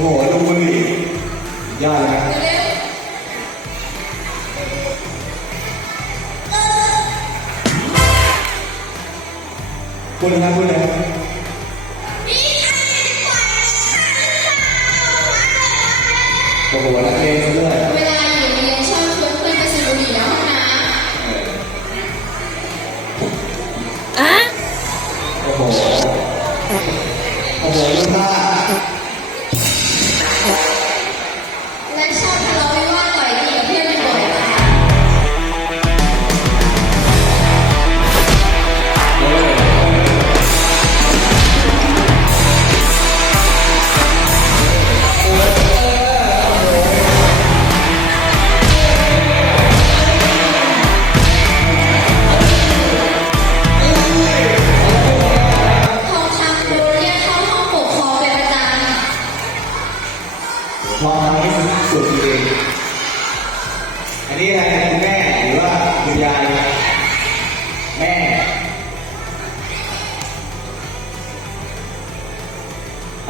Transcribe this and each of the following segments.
โอ้โหดูมือยากนะคุณนะคุณนะโอ้โหนักเลงซะด้ย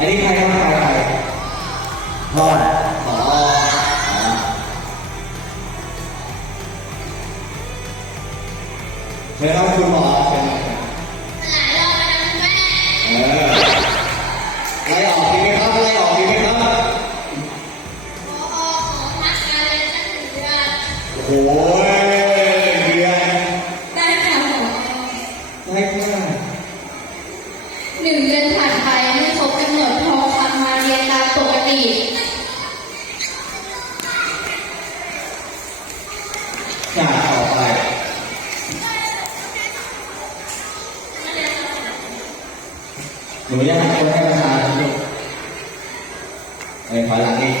อันนี้ใครครับใครใครพ่ออ๋อเชิญรับคุณหมอเชิญหลรอบแล้แม่เออไล่ออก ตีจากต่ไปหนูยังไม่ได้ประธานลูกไปขอหลังอีก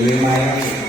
Amen.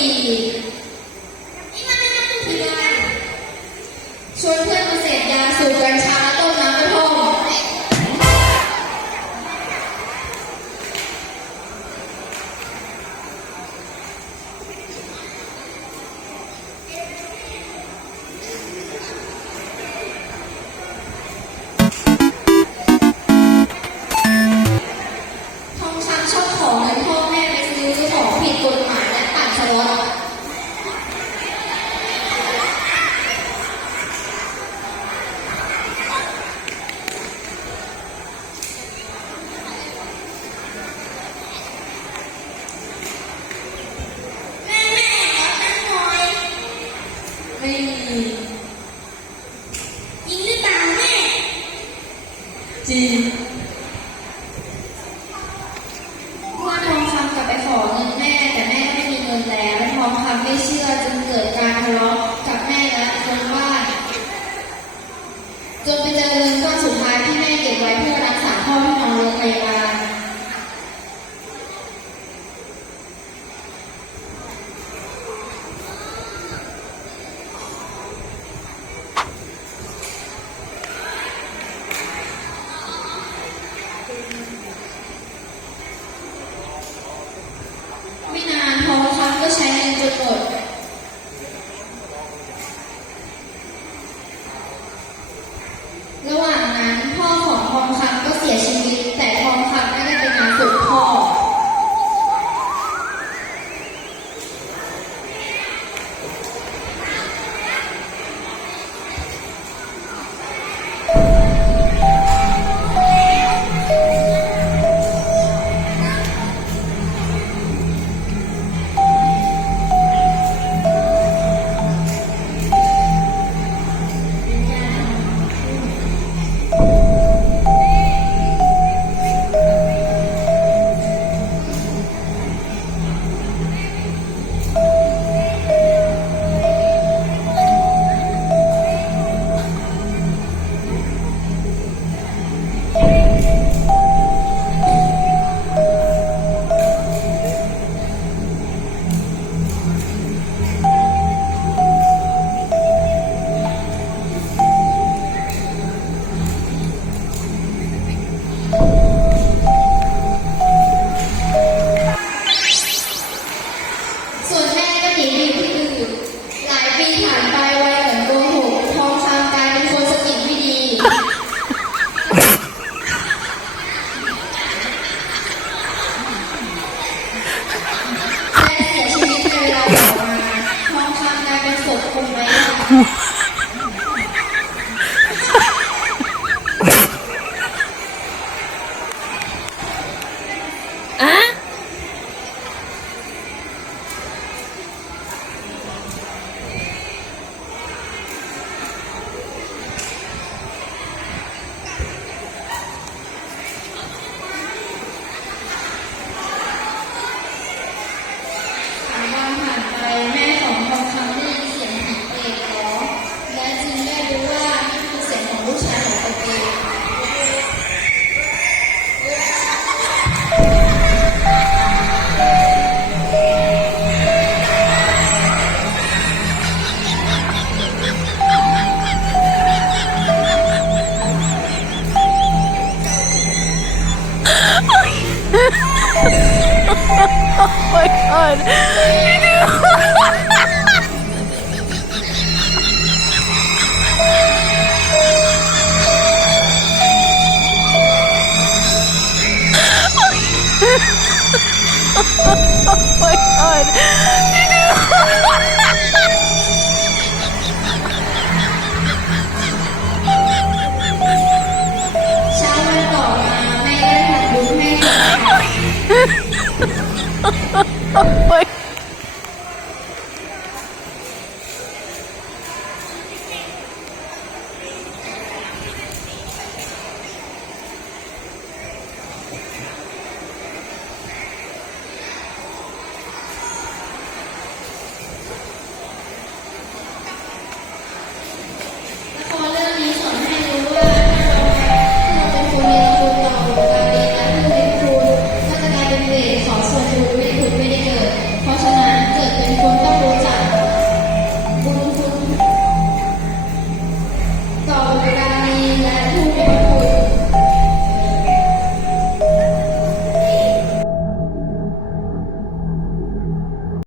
Thank you. จีเมื่อทองคำกลับไปขอเงินแม่ แต่แม่ไม่มีเงินแล้วทองคำไม่เชื่อจึงเกิดการทะเลาะกับแม่และคนว่าจนไปเจอเงินก้อสุดท้ายที่แม่เก็บไว้เพื่อรักษาพ่อที่นอนลงไป god! oh my god! Oh like